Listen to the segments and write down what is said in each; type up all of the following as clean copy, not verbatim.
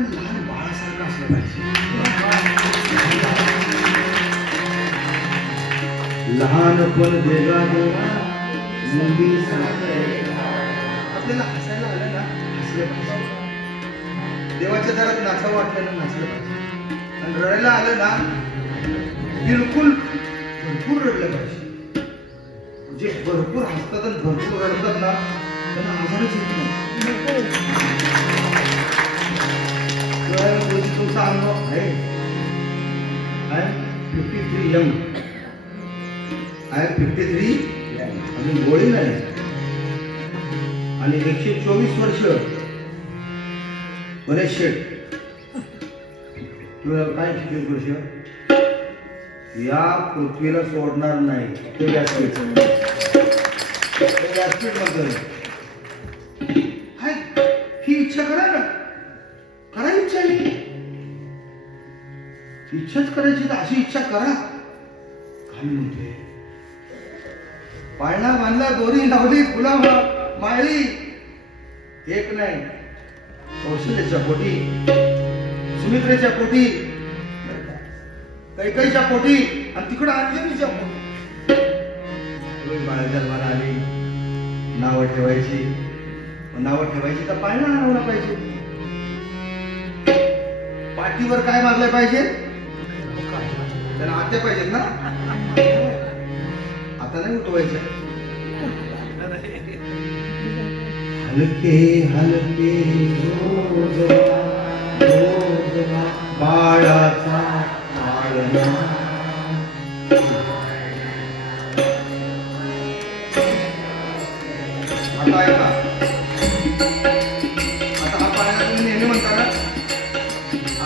पण लहान बाळासारखं असलं पाहिजे. लहानपण देगा देगा मुंगी आपल्याला हसायला आलं ना, हसलं पाहिजे. देवाच्या दारात नाचावं वाटलं ना, नाचलं पाहिजे. आणि रडायला आलं ना, बिलकुल भरपूर रडलं पाहिजे. जे भरपूर हसतात आणि भरपूर रडतात ना, त्यांना आजारच येत नाही. तुमचा अनुभव आहे. I am 53 young. I am 53 अजून गोळी नाही. आणि 124 वर्ष गणेश शेठ. तुला काय 124 वर्ष या पृथ्वीला सोडणार नाही. ते व्यासपीठ म्हणतो. ही इच्छा करा ना, करा इच्छा. इच्छाच करायची तर अशी इच्छा करा. काय म्हणते, पाळणा बांधला, दोरी लावली, फुला माळली. एक नाही, कौशल्याच्या पोटी, सुमित्रेच्या पोटी, कैकईच्या पोटी, आणि तिकडं अंजनीच्या पोटी बाळ जन्माला आली. नावं ठेवायची. नावं ठेवायची तर पाळणा आणवला पाहिजे. पाठीवर काय मारलं पाहिजे, त्याला आत्या पाहिजेत ना. आता नाही उठवायचं. हलके हलके बाळाचा पाळणा. आता ऐका, आता हा पाळणा तुम्ही नेहमी म्हणता ना.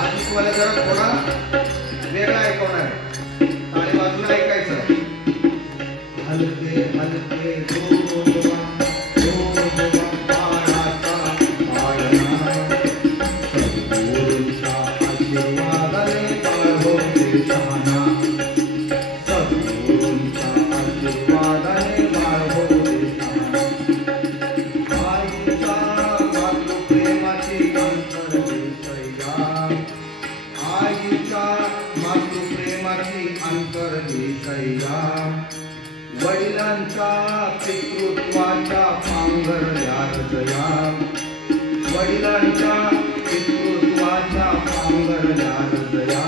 आज मी तुम्हाला जरा थोडा वेगळा ऐकवणार आहे. टाळी बाजूला ऐकायचं. हलके हलके बाळाचा पाळणा. सद्गुरूंच्या आशीर्वादाने बाळ होते शहाणा. सद्गुरूंच्या आशीर्वादाने बाळ होते शहाणा. आईच्या मातृप्रेमाची अंतर्विषया. आईच्या मातृप्रेमाची अंतर्विषया. वडिलांच्या पितृत्वाच्या पांघरल्यात जया. वडिलांच्या पितृत्वाच्या पांघरल्यात जया.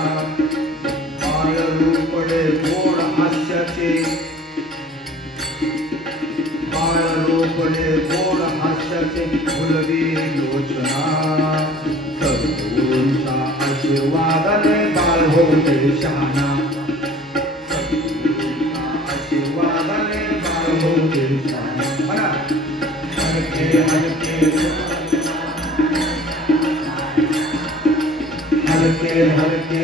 बाळरूपडे गोड हास्याचे. बाळरूपडे गोड हास्याचे फुलवी लोचना. सद्गुरूंच्या आशीर्वादाने बाळ होते शहाणा. आशीर्वादाने बाळ होते शहाणा. हलके हलके हलके हलके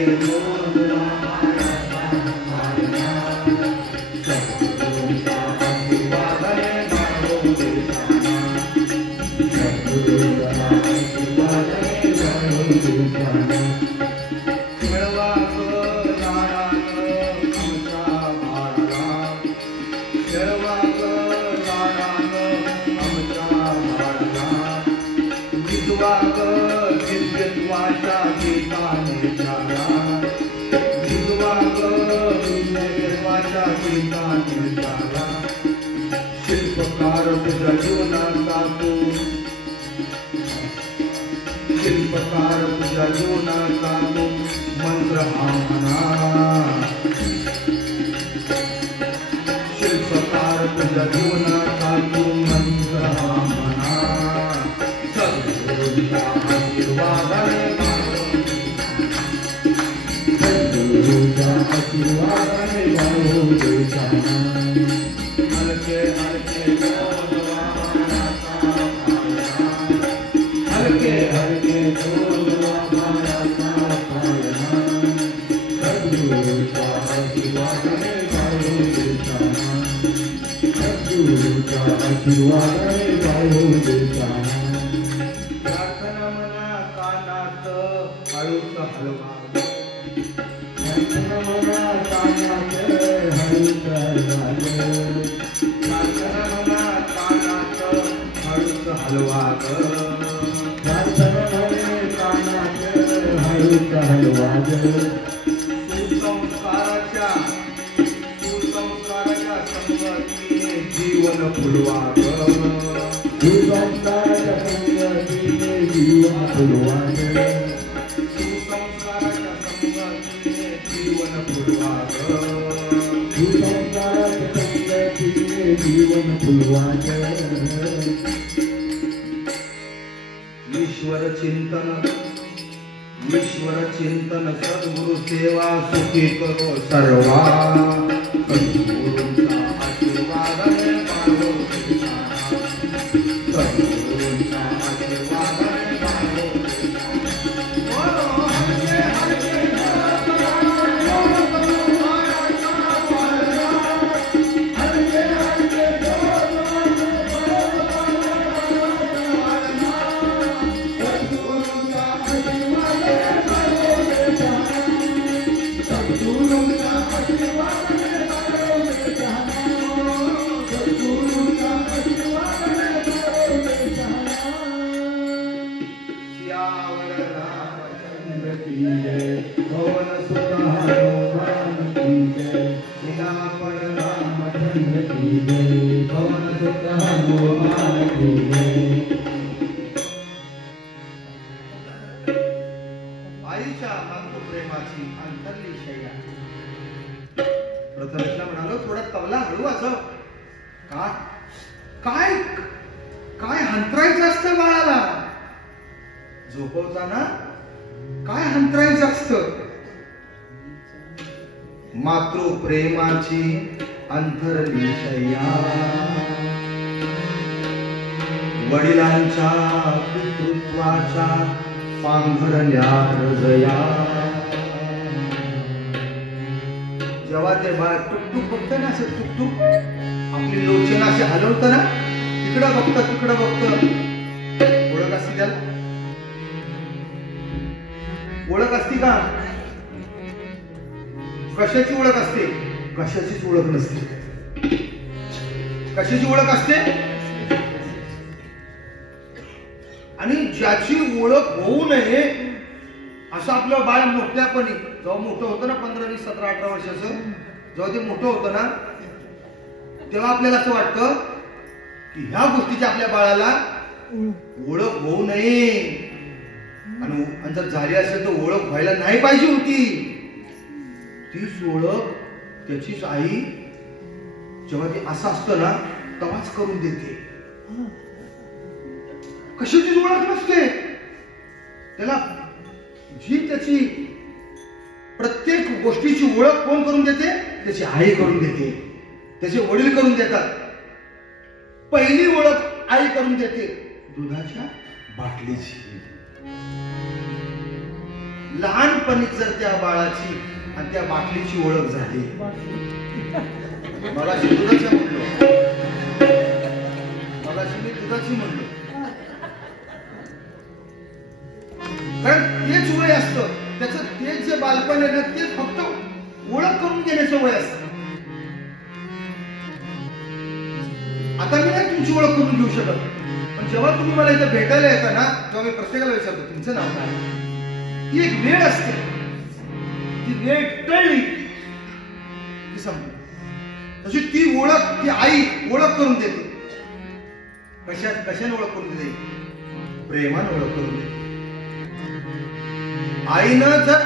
सद्गुरूंच्या आशीर्वादाने बाळ होते शहाणा. सद्गुरूंच्या आशीर्वादाने बाळ होते शहाणा. खेळवा दिव्यत्वाच्या गीताने चारा. दिव्यत्वाच्या गीताने चारा. शिल्पकार तुझ्या जीवनाचा तू. शिल्पकार तुझ्या जीवनाचा तू मंत्र हा म्हणा. शिल्पकार तुझ्या जीवनाचा तू मंत्र हा म्हणा. सद्गुरूंच्या आशीर्वादाने. सद्गुरूंच्या आशीर्वादाने बाळहोते शहाणा. हलके हलके हलके हलके सद्गुरूंच्या आशीर्वादाने बाळहोते शहाणा. सद्गुरूंच्या आशीर्वादाने बाळहोते शहाणा. प्रार्थना मना कानात हळूच हलवा. प्रार्थना मना कानात हळूच हलवा. प्रार्थना मना कानात हळूच हलवा. प्रार्थना मना कानात दारूचा हलवा सुसंस्काराच्या संगतीने जीवन फुलवाग सुसंस्काराच्या संगतीने जीवन फुलवाग सुसंस्काराच्या संगतीने जीवन फुलवाग सुसंस्काराच्या संगतीने जीवन फुलवाग ईश्वर चिंतन सद्गुरु सेवा सुखी करो सर्वा सद्गुरूंचा आशीर्वाद मानो सद्गुरूंचा आशीर्वाद मानो आईच्या मातृप्रेमाची अंतरली शैया. प्रथमेशला म्हणालो थोडा तबला हळू वाजव. का काय काय हंतरायचं असतं बाळाला झोपवताना काय हंतरायचं असतं. मातृप्रेमाची अंतरली शय्या वडिलांच्या पितृत्वाच्या पांघरल्या हृदया. जेव्हा ते बाळ टुकटुक बघतं ना असं टुकटुक आपली लोचन असे हलवतं ना तिकडं बघतं ओळख असते त्याला. ओळख असते का कशाची ओळख असते कशाचीच ओळख नसते. कशाची ओळख असते आणि ज्याची ओळख होऊ नये असं आपलं बाळ मोठ्यापणी जेव्हा मोठं होतं ना 15, 20, 17, 18 वर्षाचं जेव्हा ते मोठं होतं ना तेव्हा आपल्याला असं वाटतं की ह्या गोष्टीची आपल्या बाळाला ओळख होऊ नये आणि जर झाली असेल तर ओळख व्हायला नाही पाहिजे होती. तीच ओळख त्याचीच आई जेव्हा ते असं असतं ना तेव्हाच करून देते. कशाचीच ओळख नसते त्याला. जी त्याची प्रत्येक गोष्टीची ओळख कोण करून देते त्याची आई करून देते त्याचे वडील करून देतात. पहिली ओळख आई करून देते दुधाच्या बाटलीची. लहानपणी जर त्या बाळाची आणि त्या बाटलीची ओळख झाली मगाशी दुधाच्या म्हणलो मगाशी मी दुधाची म्हणलो कारण तेच वय असतं त्याचं. तेच जे बालपण आहे ना ते फक्त ओळख करून देण्याचं वय असतं. आता मी नाही तुमची ओळख करून घेऊ शकत पण जेव्हा तुम्ही मला इथं भेटायला येता ना तेव्हा मी प्रत्येकाला विचारतो तुमचं नाव काय. ती एक वेळ असते ती वेळ टळली ती संपली. तशी ती ओळख ती आई ओळख करून देते. कशाने ओळख करून देते प्रेमाने ओळख करून देते. आईनं जर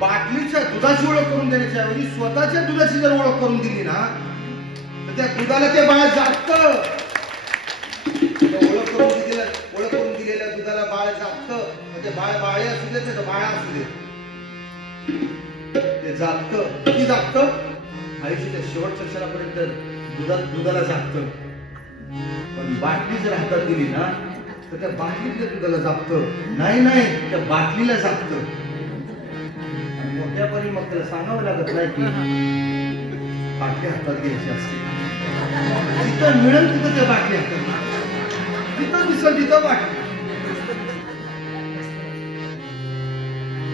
बाटलीच्या दुधाची ओळख करून देण्याच्या ऐवजी स्वतःच्या दुधाची जर ओळख करून दिली ना तर त्या दुधाला ते बाळ जागतं. ओळख करून दिलेल्या दुधाला बाळ जागतं. म्हणजे बाळ बाळे असू देत नाही तर बाळा असू देत ते जागतं. किती जागतं आयुष्याच्या शेवटच्या क्षणापर्यंत दुधाला जागतं. पण बाटली जर हातात दिली ना तर त्या बाटलीतल्या दुधाला जागतं नाही त्या बाटलीला जागतं. आणि मोठ्यापणी मग त्याला सांगावं लागत नाही की बाटली हातात घ्यायची असते. जिथं मिळेल तिथं त्या बाटली हातात जिथं दिसेल तिथं बाटली.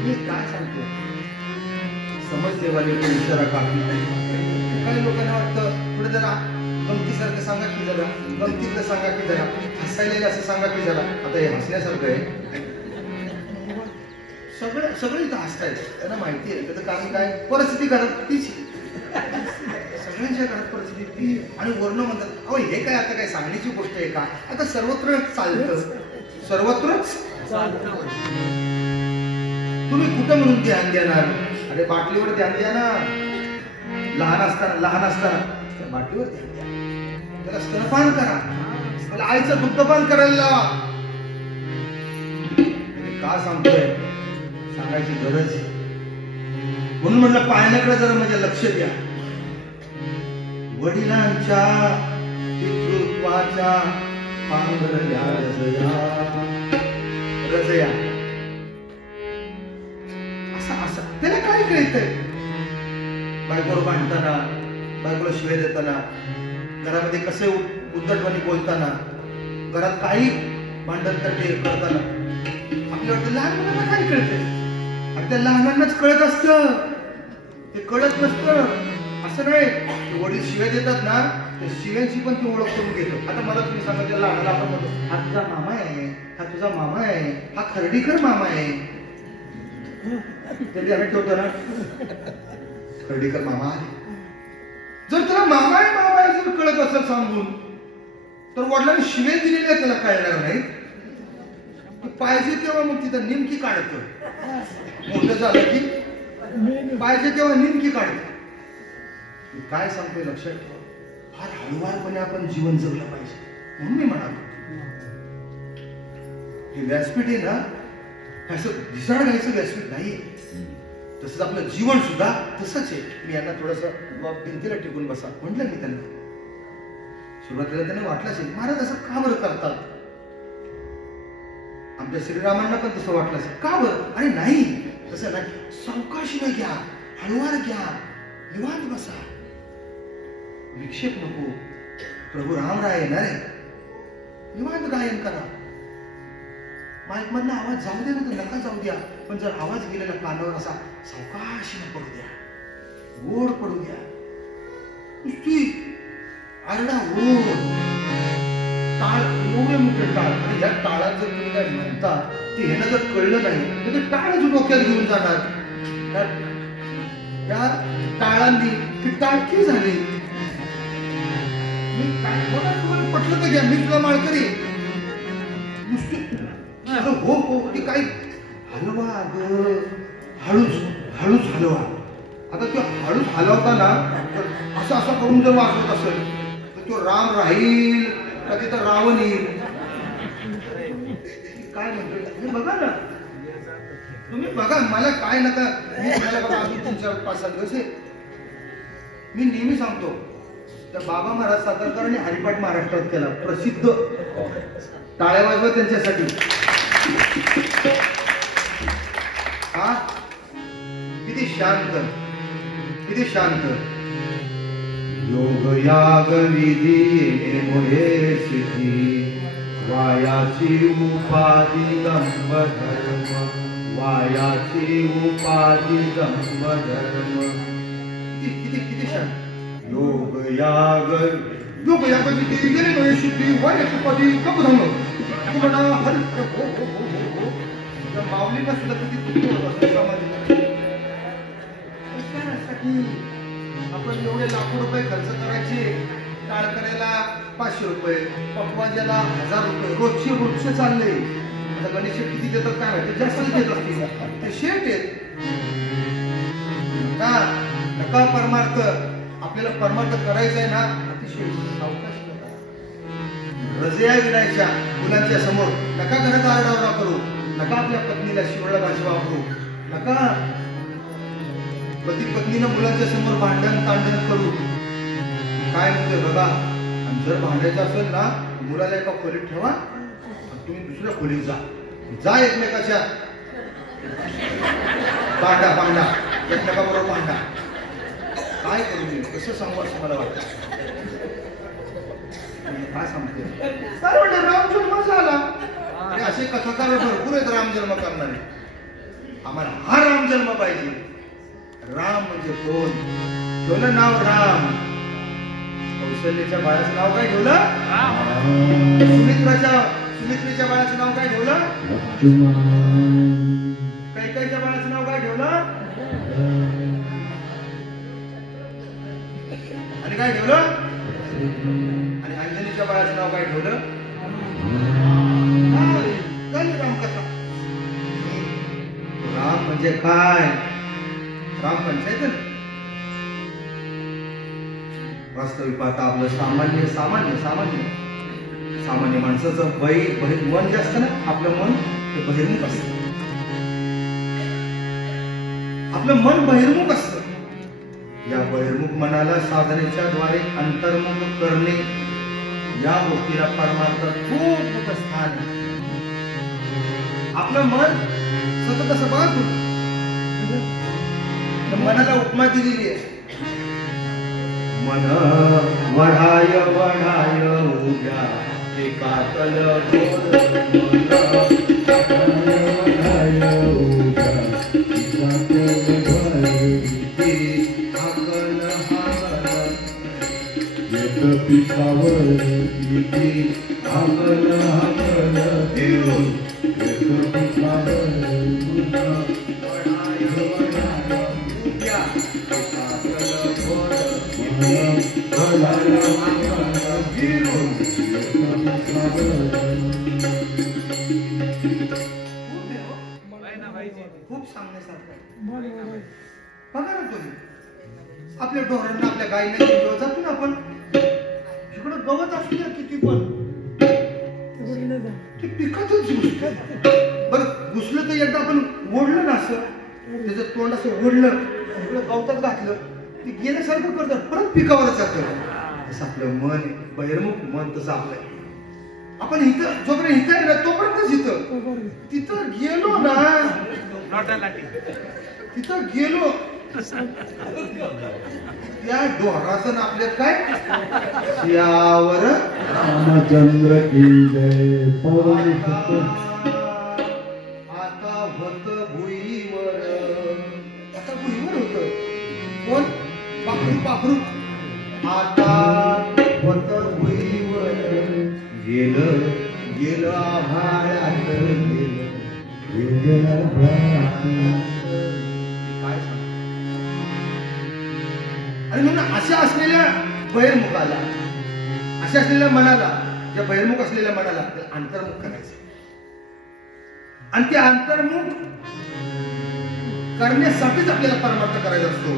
मी काय सांगतो समजदेवाने इशारा काढला. काही लोकांना वाटतं पुढे जरा गमतीसारखं सांगा की जरा गमतीतलं सांगा की जरा हसायला असं सांगा की जरा. आता हे हसण्यासारखं आहे सगळे इथं हसतायत, त्यांना माहिती आहे त्याचं कारण काय, परिस्थिती घरात तीच, सगळ्यांच्या घरात परिस्थिती ती. आणि वर्ण म्हणतात अहो हे काय आता काय सांगण्याची गोष्ट आहे का, आता सर्वत्र चालतं, सर्वत्रच चालतं. तुम्ही कुठं म्हणून ध्यान देणार, अरे बाटलीवर ध्यान द्या ना, लहान असताना त्या बाटलीवर ध्यान द्या, त्याला स्तनपान करा, त्याला आईचं दुग्धपान करायला लावा. का सांगतोय, सांगायची गरज आहे म्हणून म्हटलं पाळण्याकडे जरा म्हणजे लक्ष द्या. वडिलांच्या पितृत्वाच्या पांघरल्या रजया असं त्याला काय कळतंय, बायकोवर भांडताना, बायकोला शिवाय देताना, घरामध्ये कसे उद्धटपणे बोलताना, घरात काही भांडण तटे करताना आपल्याला लहान मुलांना काय कळतंय, आणि त्या लहानांनाच कळत असतं, ते कळत नसतं. असं नाही, वडील शिव्या देतात ना, त्या शिव्यांची पण ती ओळख करून घेतो. आता मला तुम्ही सांगा, त्या लहानाला आपण म्हणतो हा तुझा मामा आहे, हा तुझा मामा आहे, हा खर्डीकर मामा आहे, ते ध्यानात ठेवतो ना, खर्डीकर मामा आहे. जर त्याला मामा आहे जर कळत असेल सांगून, तर वडिलांनी शिव्या दिलेल्या त्याला कळणार नाही. पाहिजे तेव्हा मग तिथं निमकी काढतो, मोठं झालं की पाहिजे तेव्हा निमकी काढतो. काय सांगतोय लक्षात ठेवा, फार हळूवारपणे आपण जीवन जगलं पाहिजे. म्हणून मी म्हणालो हे व्यासपीठ आहे ना, असं दिसाड घ्यायचं व्यासपीठ नाहीये, तसंच आपलं जीवन सुद्धा तसंच आहे. मी यांना थोडस भिंतीला टिकून बसा म्हटलं मी त्यांना. सुरुवातीला त्यांना वाटलं असेल महाराज असं का बरं करतात, आमच्या श्रीरामांना पण तसं वाटलं असेल का बरं. अरे नाही, तसं नाही, सावकाशीनं घ्या, हळूवार घ्या, निवांत बसा, विक्षेप नको. प्रभू रामराय येणार आहे, निवांत गायन करा. माईक मधला आवाज जाऊ दे ना, तर नका जाऊ द्या, पण जर आवाज गेलेला कानावर असा सावकाशीनं पडू द्या, गोड पडू द्या. नुसती आरडा ओढ, टाळ, एवढे मोठे टाळ. आणि या टाळात जर तुम्ही काय म्हणता ते ह्याला जर कळलं नाही तर ते टाळच डोक्यात घेऊन जाणार. त्या टाळांनी ती टाळकी झाली. मी काय बघा, तुम्हाला पटलं तर घ्या, मी तुला माळकरी नुसती हो हो ती काय हलवा ग, हळूच हलवा. आता तो हळूच हलवताना असं असं करून जर वाजवत असेल तर तो राम राहील का तिथं रावण येईल. काय म्हणतो बघा ना तुम्ही, बघा मला काय नका. मी तुम्हाला बघा अजून 3-4-5-7 दिवस आहे. मी नेहमी सांगतो त्या बाबा महाराज सातारकरांनी हरिपाठ महाराष्ट्रात केला प्रसिद्ध, टाळ्या वाजवा त्यांच्यासाठी. हा किती शांत, किती शांत. योग याग विधी मुळे सिद्धी, वायाची उपाधी दंभ धर्म, वायाची उपाधी दंभ धर्म. किती किती शांत. योग याग विधी मुळे सिद्धी, वायाची उपाधी दंभ धर्म. माऊलींना सुद्धा किती दुःख होत असतं समाजात. आपण एवढे लाखो रुपये खर्च करायचे, टाळ करायला 500 रुपये, पकवाजाला 1000 रुपये, रोजचे चालले. आता गणेश किती देतात काय माहिती, जास्त देत असतील ते शेट आहेत का. नका परमार्थ, आपल्याला परमार्थ करायचा आहे ना, अतिशय सावकाश करा. रजया विनायच्या मुलांच्या समोर नका घरात आरडाओरडा करू, नका आपल्या पत्नीला शिवळा भाषा वापरू, नका पती पत्नीनं मुलांच्या समोर भांडण तांडण करू. काय म्हणतोय बघा. आणि जर भांडायचं असेल ना, मुलाला एका खोलीत ठेवा, तुम्ही दुसऱ्या खोलीत जा एकमेकाच्या भांडा एकमेकाबरोबर भांडा. काय करू मी, कसं सांगू असं मला वाटतं. काय सांगते काय म्हणते, राम जन्म झाला. आणि असे कथाकार भरपूर आहेत राम जन्म करणारे. आम्हाला हा राम जन्म पाहिजे. राम म्हणजे कोण, ठेवलं नाव राम. कौशल्याच्या बाळाचं नाव काय ठेवलं, सुमित्रेच्या बाळाचं नाव काय ठेवलं, कैकेयीच्या म्हणजे काय? राम पंचायत नाही. वास्तविक पाहता आपलं सामान्य सामान्य सामान्य सामान्य माणसाचं मन जे असतं ना, आपलं मन ते बहिर्मुख असतं. आपलं मन बहिर्मुख असतं. या बहिर्मुख मनाला साधनेच्या द्वारे अंतर्मुख करणे, या गोष्टीला परमार्थात खूप मोठं स्थान आहे. आपलं मन सतत असं बघा, मनाला उपमा दिलेली आहे. मन वढाय वढाय उभ्या एकातल पिकावर आंगण आंगण फिरून खूप सांगण्यासारखं आहे. बघा ना तुम्ही, आपल्या ढोरांना आपल्या गायीला घेऊन जातो ना आपण, इकडं गवत असू द्या किती पण, ते पिकातच घुसतं. बरं घुसलं तर एकदा आपण ओढलं ना, असं त्याचं तोंड असं ओढलं, इकडं गवतात घातलं, ते गेल्यासारखं करतं, परत पिकावरच जातं. असं आपलं मन बहिर्मुख मन तसं आपलं. आपण इथं जोपर्यंत इथं आहे ना तोपर्यंतच इथं, तिथं गेलो ना, तिथं गेलो त्या डोहाराचं ना आपल्या काय यावर रामचंद्र की जय. आता होत भुईवर, आता भुईवर होत कोण? पाखरू पाखरू. आता होत भुईवर, गेलं गेलं आभाळात गेलं काय सांग. आणि म्हणून अशा असलेल्या बहिर्मुखाला, अशा असलेल्या मनाला, ज्या बहिर्मुख असलेल्या मनाला अंतर्मुख करायचं. आणि ते अंतर्मुख करण्यासाठीच आपल्याला परमार्थ करायचा असतो.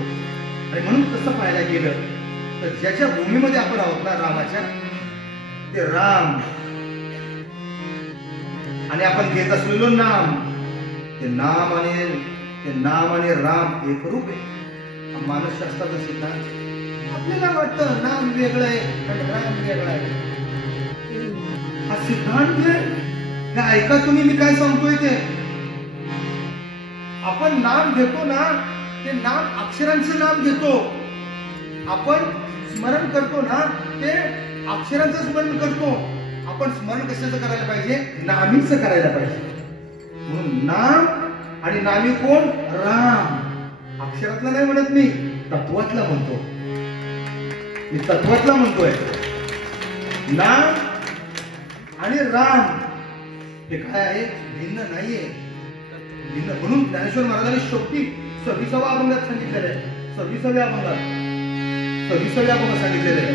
आणि म्हणून तसं पाहायला गेलं तर ज्याच्या भूमीमध्ये आपण आहोत ना, रामाच्या, ते राम आणि आपण घेत असलेलो नाम, ते नाम आणि राम एक रूप आहे. मानसशास्त्राचा सिद्धांत. आपल्याला वाटतं नाम वेगळं आहे आणि राम वेगळा आहे. हा सिद्धांत हे ऐका तुम्ही, मी काय सांगतोय ते. आपण नाम घेतो ना, ते नाम अक्षरांचं नाम घेतो. आपण स्मरण करतो ना, ते अक्षरांचं स्मरण करतो. आपण स्मरण कशाचं करायला पाहिजे? नामीचं करायला पाहिजे. म्हणून नाम आणि नामी कोण? राम. अक्षरातला नाही म्हणत मी, तत्वातला म्हणतो. मी तत्वातला म्हणतोय. नाम आणि राम हे काय आहे? भिन्न नाहीये, भिन्न. म्हणून ज्ञानेश्वर महाराजांनी शेवटी 26व्या अभंगात सांगितलेलं आहे. 26व्या अभंगात सांगितलेलं आहे,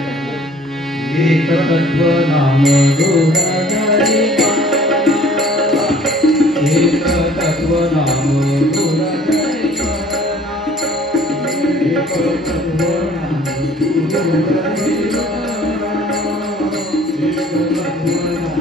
एक तत्व नाम गुणाधारी, एक तत्व नाम गुणाधारी, एक तत्व नाम गुणाधारी, एक तत्व नाम गुणाधारी.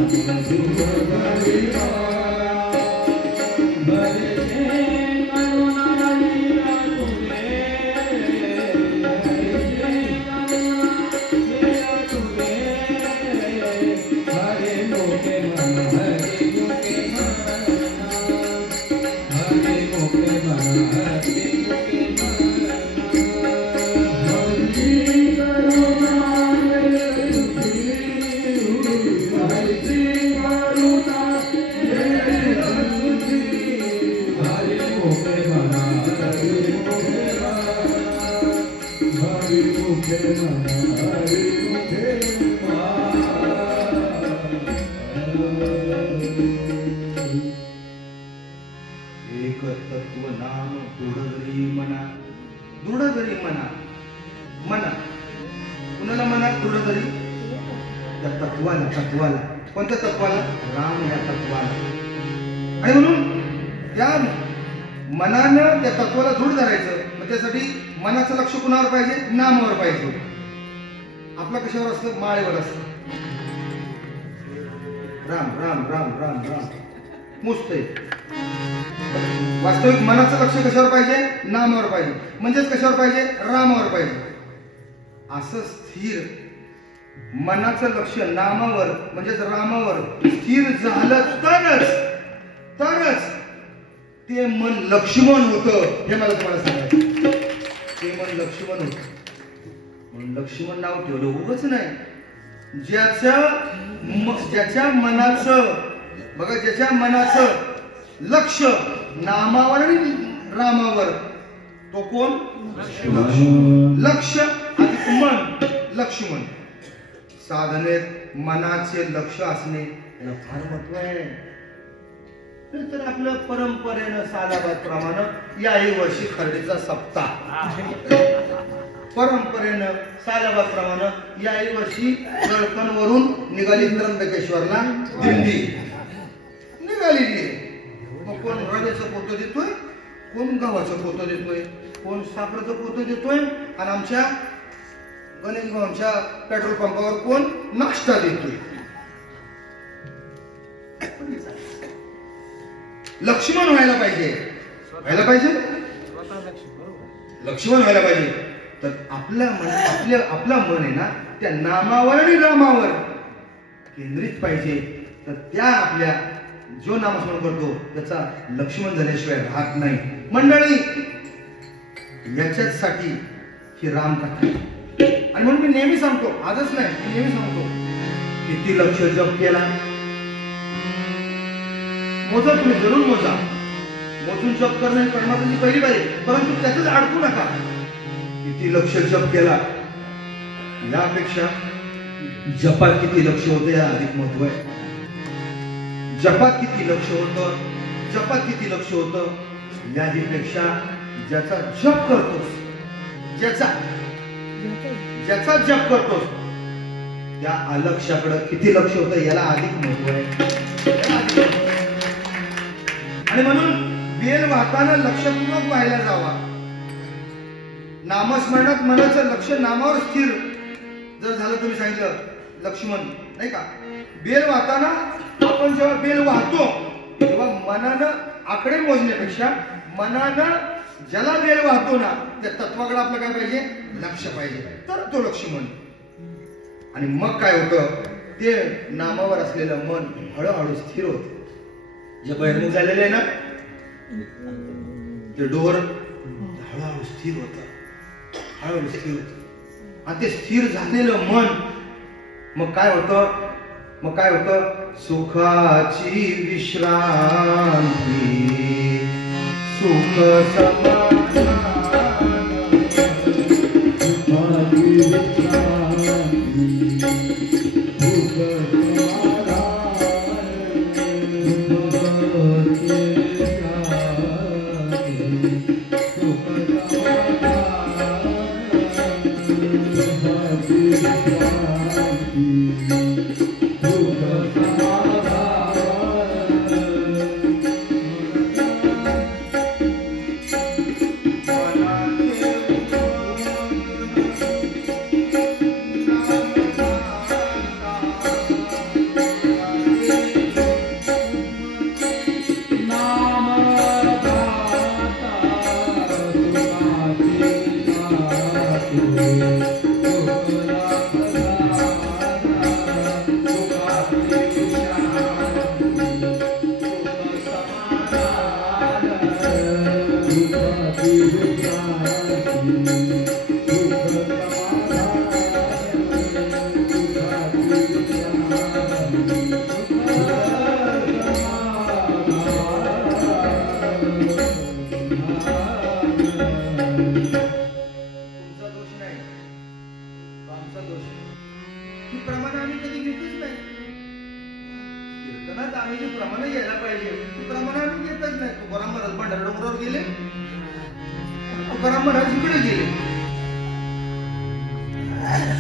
एक तत्व नाम दृढधरी मना. दृढधरी मना, मना कुणाला मना? दृढधरी त्या तत्वाला. तत्वाला कोणत्या तत्वाला? राम या तत्वाला. आणि म्हणून त्या मनानं त्या तत्वाला दृढ धरायचं. मग त्यासाठी मनाचं लक्ष कुणावर पाहिजे? नामावर पाहिजे. आपलं कशावर असतं? माळेवर असतं. राम राम राम राम राम मुस्तय. वास्तविक मनाचं लक्ष कशावर पाहिजे? नामावर पाहिजे. म्हणजेच कशावर पाहिजे? रामावर पाहिजे. असं स्थिर मनाचं लक्ष नामावर म्हणजेच रामावर स्थिर झालं तरच ते मन लक्ष्मण होतं. हे मला तुम्हाला सांगायचं. ते मन लक्ष्मण होत. म्हणून लक्ष्मण नाव ठेवलं उगाच नाही. ज्याच्या मनाचं बघा, ज्याच्या मनाचं लक्ष नामावर आणि रामावर, तो कोण? लक्ष अधिक मन लक्ष्मण. साधनेत मनाचे लक्ष असणे याला फार महत्व आहे. तर आपलं परंपरेनं सालाबादप्रमाणे याही वर्षी खर्डीचा सप्ताह, परंपरेनं सालाबादप्रमाणे याही वर्षी जळकणवरून निघाली त्र्यंबकेश्वरला दिंडी निघालेली आहे. मग कोण रव्याचं पोतं देतोय, कोण गव्हाचं पोतं देतोय, कोण साखरेचं पोतं देतोय, आणि आमच्या गणेशभाऊंच्या पेट्रोल पंपावर कोण नाश्ता देतोय. लक्ष्मण व्हायला पाहिजे, व्हायला पाहिजे, लक्ष्मण व्हायला पाहिजे. तर आपलं मन आहे ना त्या नामावर आणि रामावर केंद्रित पाहिजे. तर त्या आपल्या जो नामस्मरण करतो त्याचा लक्ष्मण झाल्याशिवाय राहत नाही. मंडळी, याच्यासाठी ही रामकथा. आणि म्हणून मी नेहमी सांगतो, आजच नाही, मी नेहमी सांगतो, किती लक्ष जप केला मोजा, तुम्ही जरूर मोजा. मोजून जप करणं परमात्म्याची पहिली पाहिजे, परंतु त्यातच अडकू नका. किती लक्ष जप केला यापेक्षा जपात किती लक्ष होतं या अधिक महत्व आहे. जपात किती लक्ष होतं, जपात किती लक्ष होतं याहीपेक्षा ज्याचा जप करतोस, ज्याचा जप करतोस त्या अलक्ष्याकडे किती लक्ष होतं याला अधिक महत्व आहे. आणि म्हणून बेल वाहताना लक्षपूर्वक व्हायला जावा. नामस्मरणात मनाचं लक्ष नामावर स्थिर जर झालं, तुम्ही सांगितलं लक्ष्मण नाही का. बेल वाहताना आपण जेव्हा बेल वाहतो तेव्हा मनानं आकडे मोजण्यापेक्षा मनानं ज्याला बेल वाहतो ना त्या तत्वाकडे आपलं काय पाहिजे? लक्ष पाहिजे. तर तो लक्ष्मण. आणि मग काय होतं? ते नामावर असलेलं मन हळूहळू स्थिर होत. जे बहिर्मुख झालेले आहे ना ते डोर हळूहळू स्थिर होत, हळूहळू स्थिर होत. आणि ते स्थिर झालेलं मन मग काय होतं? मग काय होतं? सुखाची विश्रांती, सुख समाधान,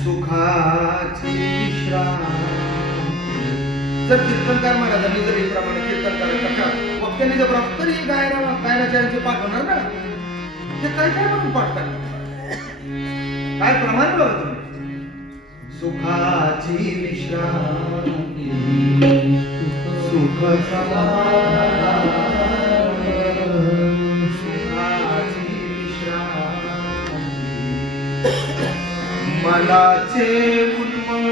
सुखाची विश्रांती. जर कीर्तनकार महाराजांनी जर हे प्रमाणे कीर्तन करायला भक्तांनी जर तरी गायनाचे पाठ होणार ना. ते काय काय म्हणून पाठ करणार, काय प्रमाण बघा तुम्ही. सुखाची विश्रांती सुख सुखाची विश्रांती मनाचे उन्मन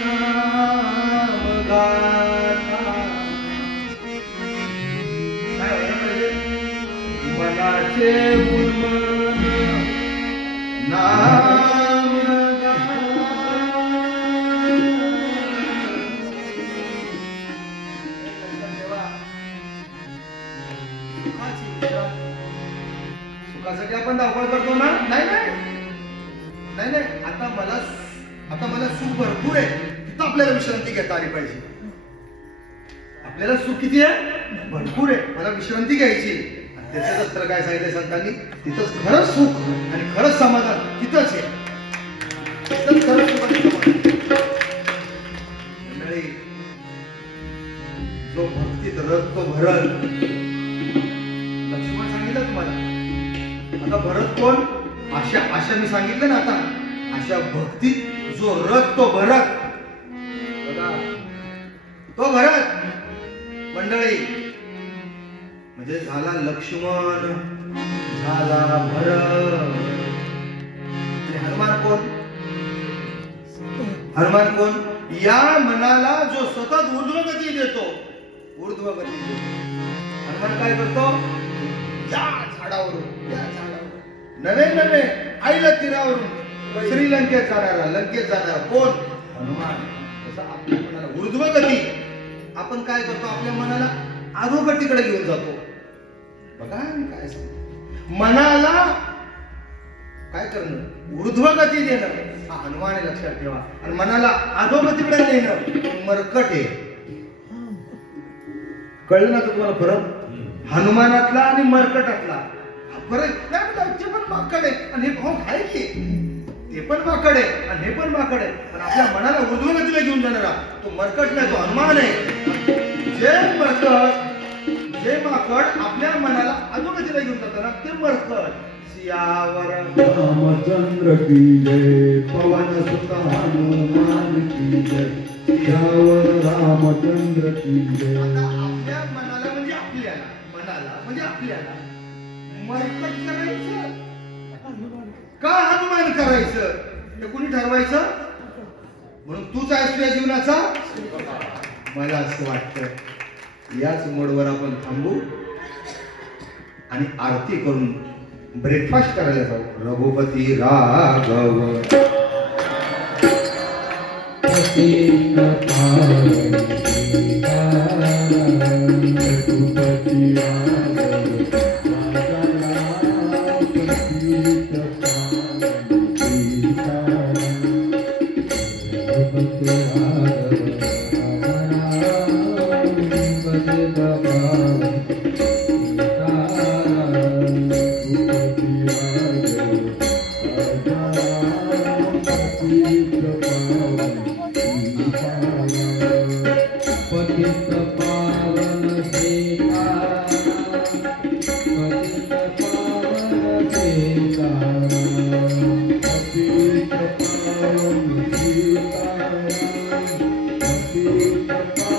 नाम गाथा. काय व्हायला पाहिजे, मनाचे उन्मन नाम गाथा. सुखासाठी आपण धावपळ करतो ना. नाही नाही नाही नाही, आता मला सुख भरपूर आहे, तिथं आपल्याला विश्रांती घेता आली पाहिजे. आपल्याला सुख किती आहे, भरपूर आहे, मला विश्रांती घ्यायची. त्याच्यातच तर काय सांगितलं संतांनी, तिथंच खरंच सुख आणि खरंच समाधान तिथंच आहे. तिथंच खरंच सुख आणि समाधान. जो भक्तीत रक्त भरल, लक्ष्मण सांगितलं तुम्हाला. आता भरत कोण, आशा मी सांगितलं ना. आता अशा भक्तीत जो रथ तो भरत, बघा तो भरत मंडळी. म्हणजे झाला लक्ष्मण, झाला भरत. हनुमान कोण, हनुमान कोण, या मनाला जो सतत ऊर्ध्वगती देतो, ऊर्ध्वगती देतो. हनुमान काय करतो, या झाडावरून, या झाडावरून नवे नवे आईला तीरावरून श्रीलंकेत जाणारा, लंकेत जाणारा कोण, हनुमान. तसं आपल्या मनाला ऊर्ध्वगती, आपण काय करतो, आपल्या मनाला अधोगतीकडे घेऊन जातो. बघा मी काय सांगतो, मनाला काय करणं, ऊर्ध्वगती देणं, हा हनुमान आहे, लक्षात ठेवा. आणि मनाला अधोगतीकडे नेणं मरकट आहे. कळलं ना तुम्हाला फरक, हनुमानातला आणि मरकटातला फरक. ते पण माकड आहे आणि हे भाऊ आहे की, ते पण माकड आहे आणि हे पण माकड आहे. पण आपल्या मनाला ऊर्ध्वगतीला घेऊन जाणारा तो मरकट नाही, तो हनुमान आहे. जे माकड आपल्या मनाला अधोगतीला घेऊन जाताना ते मरकट. सियावर रामचंद्र की जय, पवन सुत हनुमान की जय, सियावर रामचंद्र की जय. आता आपल्या मनाला म्हणजे आपल्याला, मनाला म्हणजे आपल्याला मरकट करायचं का हनुमान करायचं, हे कुणी ठरवायचं. म्हणून तूच आहेस तुझ्या जीवनाचा. मला असं वाटतं याच मोडवर आपण थांबू आणि आरती करून ब्रेकफास्ट करायला जाऊ. Raghupati Raghav Thank you.